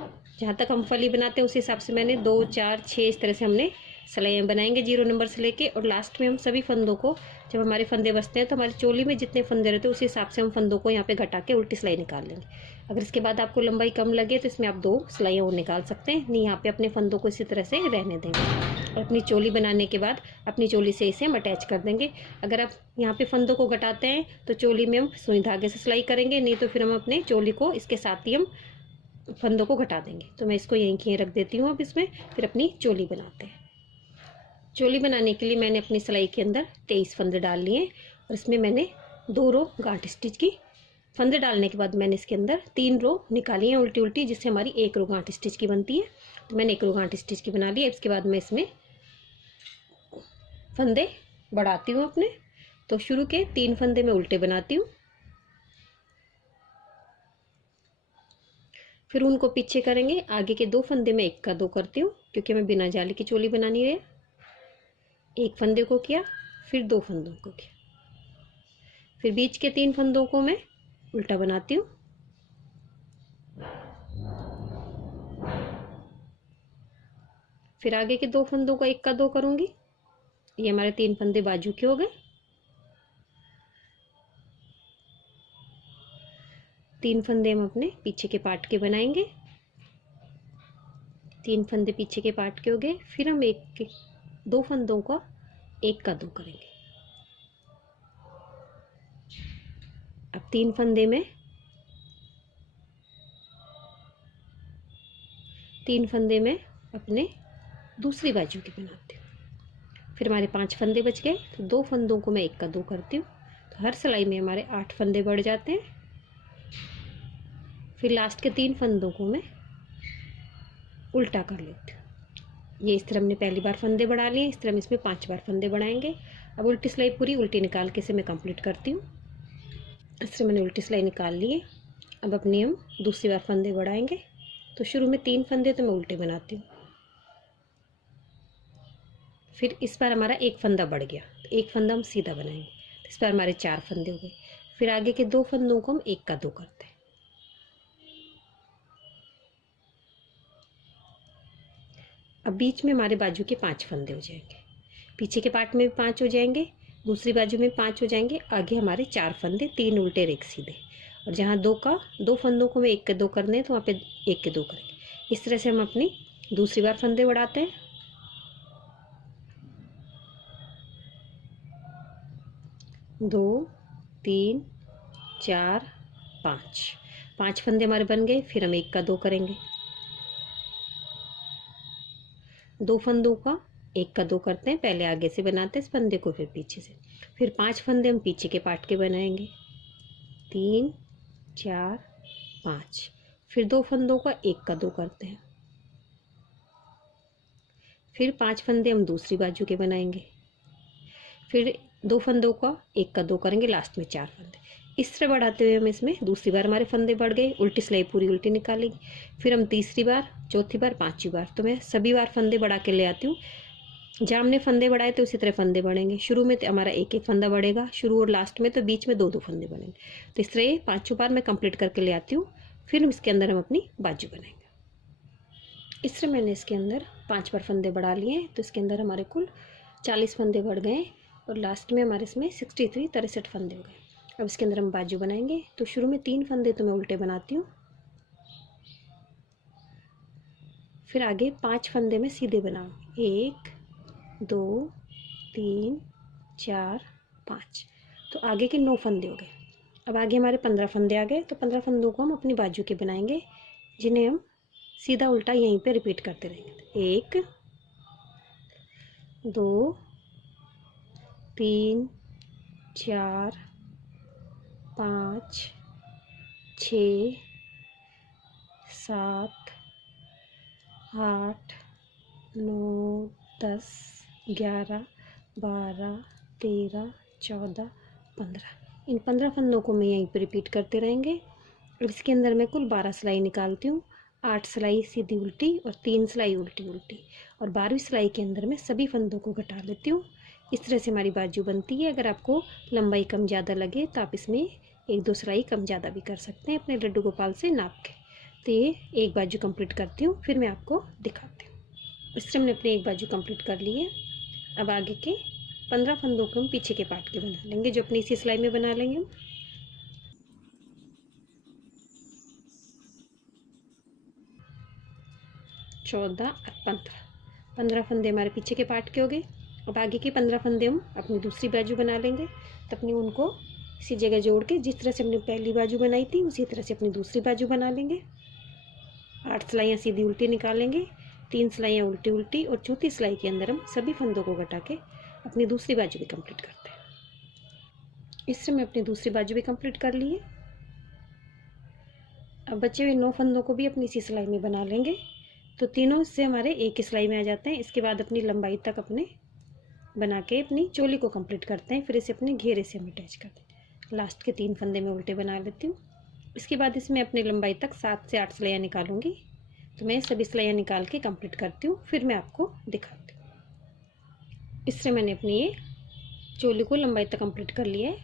जहाँ तक हम फली बनाते हैं उस हिसाब से मैंने 2, 4, 6 इस तरह से हमने सिलाइयाँ बनाएंगे 0 नंबर से लेके। और लास्ट में हम सभी फंदों को, जब हमारे फंदे बचते हैं तो हमारी चोली में जितने फंदे रहते हैं उस हिसाब से हम फंदों को यहाँ पे घटा के उल्टी सिलाई निकाल लेंगे। अगर इसके बाद आपको लंबाई कम लगे तो इसमें आप 2 सिलाइयाँ और निकाल सकते हैं। नहीं, यहाँ पे अपने फंदों को इसी तरह से रहने देंगे और अपनी चोली बनाने के बाद अपनी चोली से इसे हम अटैच कर देंगे। अगर आप यहाँ पे फंदों को घटाते हैं तो चोली में हम सुई धागे से सिलाई करेंगे, नहीं तो फिर हम अपने चोली को इसके साथ ही हम फंदों को घटा देंगे। तो मैं इसको यहीं की रख देती हूँ। अब इसमें फिर अपनी चोली बनाते हैं। चोली बनाने के लिए मैंने अपनी सिलाई के अंदर 23 फंदे डाल लिए और इसमें मैंने 2 रो गांठ स्टिच की। फंदे डालने के बाद मैंने इसके अंदर 3 रो निकाली हैं उल्टी उल्टी, जिससे हमारी 1 रो गांठ स्टिच की बनती है। तो मैंने 1 रो गांठ स्टिच की बना ली। इसके बाद मैं इसमें फंदे बढ़ाती हूँ अपने। तो शुरू के 3 फंदे मैं उल्टे बनाती हूँ, फिर उनको पीछे करेंगे। आगे के 2 फंदे में 1 का 2 करती हूँ, क्योंकि मैं बिना जाली की चोली बनानी है। 1 फंदे को किया, फिर 2 फंदों को किया, फिर बीच के 3 फंदों को मैं उल्टा बनाती हूँ। फिर आगे के 2 फंदों का 1 का 2 करूंगी। ये हमारे 3 फंदे बाजू के हो गए। 3 फंदे हम अपने पीछे के पार्ट के बनाएंगे। 3 फंदे पीछे के पार्ट के हो गए। फिर हम 2 फंदों का 1 का 2 करेंगे। अब 3 फंदे में 3 फंदे में अपने दूसरी बाजू के बनाती हूँ। फिर हमारे 5 फंदे बच गए। तो 2 फंदों को मैं 1 का 2 करती हूँ। तो हर सिलाई में हमारे 8 फंदे बढ़ जाते हैं। फिर लास्ट के 3 फंदों को मैं उल्टा कर लेती हूँ। ये इस तरह हमने पहली बार फंदे बढ़ा लिए, इस तरह हम इसमें 5 बार फंदे बढ़ाएंगे। अब उल्टी सिलाई पूरी उल्टी निकाल के इसे मैं कंप्लीट करती हूँ। इस तरह मैंने उल्टी सिलाई निकाल ली है। अब अपनी हम दूसरी बार फंदे बढ़ाएंगे। तो शुरू में 3 फंदे तो मैं उल्टे बनाती हूँ, फिर इस बार हमारा एक फंदा बढ़ गया तो एक फंदा हम सीधा बनाएंगे, तो इस बार हमारे 4 फंदे हो गए। फिर आगे के 2 फंदों को हम 1 का 2 करते हैं। अब बीच में हमारे बाजू के 5 फंदे हो जाएंगे, पीछे के पार्ट में भी 5 हो जाएंगे, दूसरी बाजू में 5 हो जाएंगे, आगे हमारे 4 फंदे, 3 उल्टे और 1 सीधे। और जहाँ 2 फंदों को हमें 1 के 2 करने हैं तो वहाँ पे 1 के 2 करेंगे। इस तरह से हम अपनी दूसरी बार फंदे बढ़ाते हैं। 2 3 4 5 फंदे हमारे बन गए। फिर हम 1 का 2 करेंगे, 2 फंदों का 1 का 2 करते हैं, पहले आगे से बनाते हैं इस फंदे को, फिर पीछे से। फिर 5 फंदे हम पीछे के पार्ट के बनाएंगे, 3 4 5। फिर 2 फंदों का 1 का 2 करते हैं, फिर 5 फंदे हम दूसरी बाजू के बनाएंगे, फिर 2 फंदों का 1 का 2 करेंगे, लास्ट में 4 फंदे। इस तरह बढ़ाते हुए हम इसमें दूसरी बार हमारे फंदे बढ़ गए, उल्टी सिलाई पूरी उल्टी निकालेंगे। फिर हम तीसरी बार, चौथी बार, पांचवी बार, तो मैं सभी बार फंदे बढ़ा के ले आती हूँ। जहाँ हमने फंदे बढ़ाए तो उसी तरह फंदे बढ़ेंगे। शुरू में तो हमारा 1 फंदा बढ़ेगा, शुरू और लास्ट में, तो बीच में 2 फंदे बढ़ेंगे। तो इस तरह 5 बार मैं कंप्लीट करके ले आती हूँ। फिर इसके अंदर हम अपनी बाजू बनाएंगे। इस तरह मैंने इसके अंदर 5 बार फंदे बढ़ा लिए हैं, तो इसके अंदर हमारे कुल 40 फंदे बढ़ गए और लास्ट में हमारे इसमें 63 फंदे हो गए। अब इसके अंदर हम बाजू बनाएंगे। तो शुरू में 3 फंदे तो मैं उल्टे बनाती हूँ, फिर आगे 5 फंदे में सीधे बनाऊंगी, 1 2 3 4 5। तो आगे के 9 फंदे हो गए। अब आगे हमारे 15 फंदे आ गए, तो 15 फंदों को हम अपनी बाजू के बनाएंगे, जिन्हें हम सीधा उल्टा यहीं पे रिपीट करते रहेंगे। 1 2 3 4 5 6 7 8 9 10 11 12 13 14 15। इन 15 फंदों को मैं यहीं पर रिपीट करते रहेंगे। अब इसके अंदर मैं कुल 12 सिलाई निकालती हूँ, 8 सिलाई सीधी उल्टी और 3 सिलाई उल्टी उल्टी, और 12वीं सिलाई के अंदर मैं सभी फंदों को घटा लेती हूँ। इस तरह से हमारी बाजू बनती है। अगर आपको लंबाई कम ज़्यादा लगे तो आप इसमें 1-2 सिलाई कम ज़्यादा भी कर सकते हैं अपने लड्डू गोपाल से नाप के। तो ये एक बाजू कंप्लीट करती हूँ, फिर मैं आपको दिखाती हूँ। इस तरह हमने अपनी एक बाजू कंप्लीट कर ली है। अब आगे के 15 फंदों को हम पीछे के पार्ट के बना लेंगे, जो अपनी इसी सिलाई में बना लेंगे हम। 14 और 15 फंदे हमारे पीछे के पार्ट के हो गए। अब आगे के 15 फंदे हम अपनी दूसरी बाजू बना लेंगे। तो अपनी उनको इसी जगह जोड़ के जिस तरह से हमने पहली बाजू बनाई थी उसी तरह से अपनी दूसरी बाजू बना लेंगे। 8 सिलाइयाँ सीधी उल्टी निकालेंगे, 3 सिलाइयाँ उल्टी उल्टी, और चौथी सिलाई के अंदर हम सभी फंदों को घटा के अपनी दूसरी बाजू भी कंप्लीट करते हैं। इस तरह मैं अपनी दूसरी बाजू भी कंप्लीट कर ली है। अब बचे हुए 9 फंदों को भी अपनी इसी सिलाई में बना लेंगे। तो तीनों से हमारे एक ही सिलाई में आ जाते हैं। इसके बाद अपनी लंबाई तक अपने बना के अपनी चोली को कंप्लीट करते हैं। फिर इसे अपने घेरे से हम अटैच करते हैं। लास्ट के 3 फंदे में उल्टे बना लेती हूँ। इसके बाद इसमें अपनी लंबाई तक 7 से 8 सिलाइयाँ निकालूंगी। तो मैं सभी सिलाइयाँ निकाल के कंप्लीट करती हूँ, फिर मैं आपको दिखाती हूँ। इस तरह मैंने अपनी ये चोली को लंबाई तक कंप्लीट कर लिया है।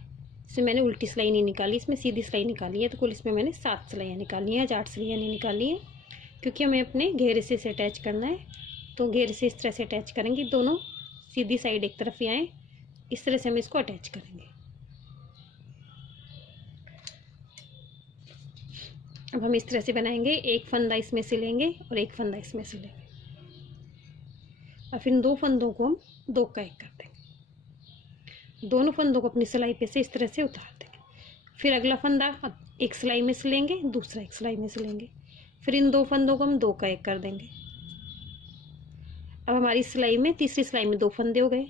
इसमें मैंने उल्टी सिलाई नहीं निकाली, इसमें सीधी सिलाई निकाली है। तो कुल इसमें मैंने 7 सिलाइयाँ निकाली हैं, 8 सिलाइयाँ नहीं निकाली हैं, क्योंकि हमें अपने घेरे से इसे अटैच करना है। तो घेरे से इस तरह से अटैच करेंगे, दोनों सीधी साइड एक तरफ ही आए, इस तरह से हम इसको अटैच करेंगे। अब हम इस तरह से बनाएंगे, एक फंदा इसमें से लेंगे और एक फंदा इसमें से लेंगे, और फिर 2 फंदों को हम 2 का 1 कर देंगे। दोनों फंदों को अपनी सिलाई पे से इस तरह से उतार देंगे। फिर अगला फंदा एक सिलाई में से लेंगे, दूसरा एक सिलाई में से लेंगे, फिर इन 2 फंदों को हम 2 का 1 कर देंगे। अब हमारी सिलाई में तीसरी सिलाई में 2 फंदे हो गए।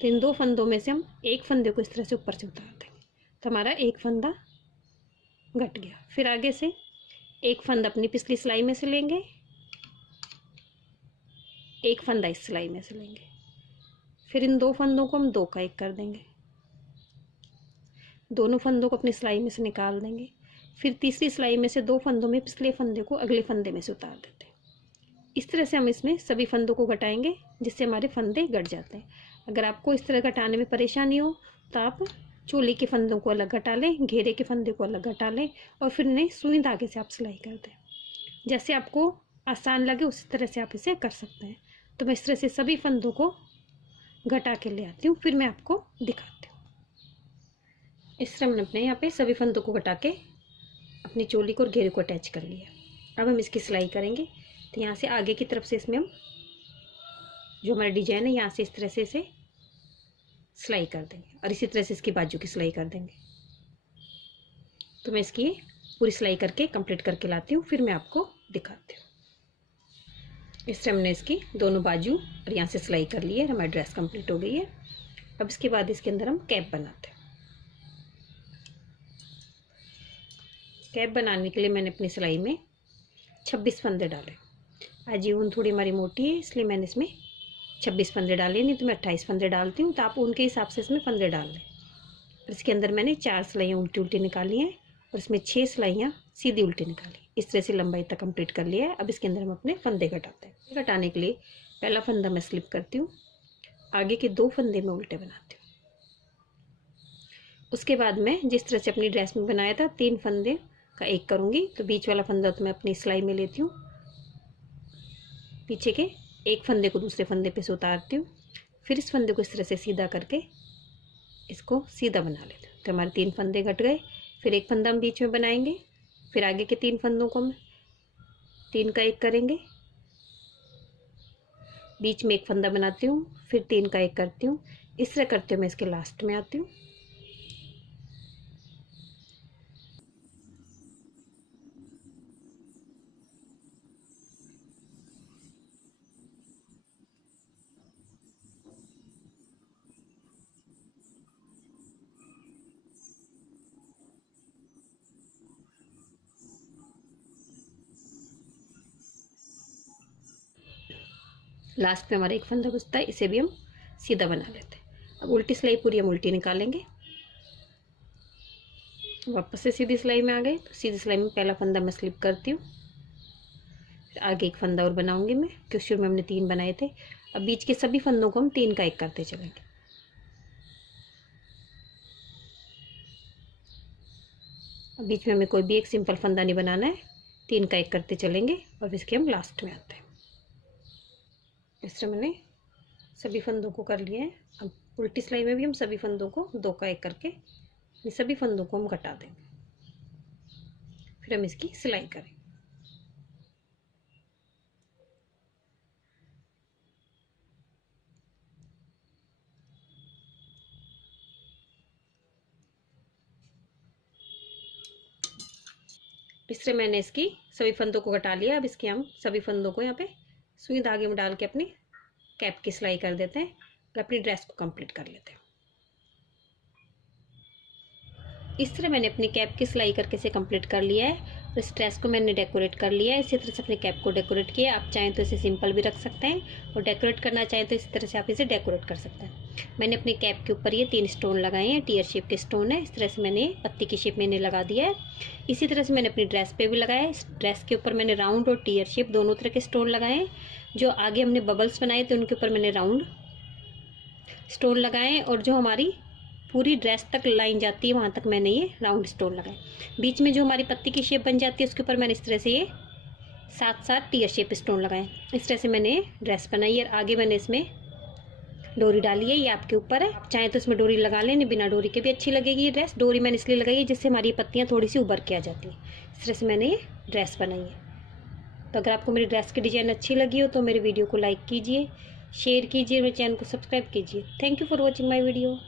तो इन 2 फंदों में से हम एक फंदे को इस तरह से ऊपर से उतार देंगे, तो हमारा एक फंदा घट गया। फिर आगे से एक फंदा अपनी पिछली सिलाई में से लेंगे, एक फंदा इस सिलाई में से लेंगे, फिर इन 2 फंदों को हम 2 का 1 कर देंगे। दोनों फंदों को अपनी सिलाई में से निकाल देंगे। फिर तीसरी सिलाई में से 2 फंदों में पिछले फंदे को अगले फंदे में से उतार देते हैं। इस तरह से हम इसमें सभी फंदों को घटाएंगे जिससे हमारे फंदे घट जाते हैं। अगर आपको इस तरह घटाने में परेशानी हो तो आप चोली के फंदों को अलग घटा लें, घेरे के फंदे को अलग घटा लें और फिर इन्हें सुई धागे से आप सिलाई कर दें। जैसे आपको आसान लगे उसी तरह से आप इसे कर सकते हैं। तो मैं इस तरह से सभी फंदों को घटा के ले आती हूँ, फिर मैं आपको दिखाती हूँ। इस तरह मैंने अपने यहाँ पे सभी फंदों को घटा के अपनी चोली को और घेरे को अटैच कर लिया। अब हम इसकी सिलाई करेंगे। तो यहाँ से आगे की तरफ से इसमें हम जो हमारा डिजाइन है यहाँ से इस तरह से इसे सिलाई कर देंगे और इसी तरह से इसकी बाजू की सिलाई कर देंगे। तो मैं इसकी पूरी सिलाई करके कंप्लीट करके लाती हूँ, फिर मैं आपको दिखाती हूँ। इस तरह हमने इसकी दोनों बाजू और यहाँ से सिलाई कर ली है। हमारी ड्रेस कंप्लीट हो गई है। अब इसके बाद इसके अंदर हम कैप बनाते हैं। कैप बनाने के लिए मैंने अपनी सिलाई में 26 फंदे डाले। आज ये ऊन थोड़ी हमारी मोटी है इसलिए मैंने इसमें 26 फंदे डाले, नहीं तो मैं 28 फंदे डालती हूँ। तो आप ऊन के हिसाब से इसमें फंदे डाल लें। और इसके अंदर मैंने 4 सिलाइयाँ उल्टी उल्टी निकाली हैं और इसमें 6 सिलाइयाँ सीधी उल्टी निकाली। इस तरह से लंबाई तक कंप्लीट कर लिया है। अब इसके अंदर हम अपने फंदे घटाते हैं। घटाने के लिए पहला फंदा मैं स्लिप करती हूँ, आगे के 2 फंदे मैं उल्टे बनाती हूँ। उसके बाद मैं जिस तरह से अपनी ड्रेस में बनाया था 3 फंदे का एक करूँगी। तो बीच वाला फंदा तो मैं अपनी सिलाई में लेती हूँ, पीछे के एक फंदे को दूसरे फंदे पे से उतारती हूँ, फिर इस फंदे को इस तरह से सीधा करके इसको सीधा बना लेती हूँ। तो हमारे 3 फंदे घट गए। फिर एक फंदा हम बीच में बनाएंगे, फिर आगे के 3 फंदों को हम 3 का एक करेंगे, बीच में एक फंदा बनाती हूँ, फिर 3 का एक करती हूँ। इस तरह करते हुए मैं इसके लास्ट में आती हूँ। लास्ट में हमारा एक फंदा बचता है, इसे भी हम सीधा बना लेते हैं। अब उल्टी सिलाई पूरी हम उल्टी निकालेंगे। वापस से सीधी सिलाई में आ गए। तो सीधी सिलाई में पहला फंदा मैं स्लिप करती हूँ, फिर आगे एक फंदा और बनाऊंगी मैं, क्योंकि शुरू में हमने 3 बनाए थे। अब बीच के सभी फंदों को हम 3 का एक करते चलेंगे। अब बीच में हमें कोई भी एक सिंपल फंदा नहीं बनाना है, 3 का एक करते चलेंगे और इसके हम लास्ट में आते हैं। इस तरह मैंने सभी फंदों को कर लिए हैं। अब उल्टी सिलाई में भी हम सभी फंदों को 2 का एक करके सभी फंदों को हम घटा देंगे, फिर हम इसकी सिलाई करेंगे। इस तरह मैंने इसकी सभी फंदों को घटा लिया। अब इसके हम सभी फंदों को यहाँ पे सुई धागे में डाल के अपनी कैप की सिलाई कर देते हैं और अपनी ड्रेस को कंप्लीट कर लेते हैं। इस तरह मैंने अपनी कैप की सिलाई करके इसे कंप्लीट कर लिया है और इस ड्रेस को मैंने डेकोरेट कर लिया है। इसी तरह से अपने कैप को डेकोरेट किया। आप चाहें तो इसे सिंपल भी रख सकते हैं और डेकोरेट करना चाहें तो इस तरह से आप इसे डेकोरेट कर सकते हैं। मैंने अपनी कैप के ऊपर ये 3 स्टोन लगाए हैं, टीयर शेप के स्टोन है। इस तरह से मैंने पत्ती की शेप में इन्हें लगा दिया है। इसी तरह से मैंने अपनी ड्रेस पे भी लगाया है। इस ड्रेस के ऊपर मैंने राउंड और टीयर शेप दोनों तरह के स्टोन लगाए हैं। जो आगे हमने बबल्स बनाए थे उनके ऊपर मैंने राउंड स्टोन लगाए हैं और जो हमारी पूरी ड्रेस तक लाइन जाती है वहाँ तक मैंने ये राउंड स्टोन लगाए। बीच में जो हमारी पत्ती की शेप बन जाती है उसके ऊपर मैंने इस तरह से ये 7 टीयर शेप स्टोन लगाए। इस तरह से मैंने ड्रेस बनाई है और आगे मैंने इसमें डोरी डाली है। ये आपके ऊपर है, चाहे तो इसमें डोरी लगा लें, बिना डोरी के भी अच्छी लगेगी ये ड्रेस। डोरी मैंने इसलिए लगाई है जिससे हमारी पत्तियाँ थोड़ी सी उभर के आ जाती है। इस तरह से मैंने ये ड्रेस बनाई है। तो अगर आपको मेरी ड्रेस की डिज़ाइन अच्छी लगी हो तो मेरे वीडियो को लाइक कीजिए, शेयर कीजिए, मेरे चैनल को सब्सक्राइब कीजिए। Thank you for watching my video.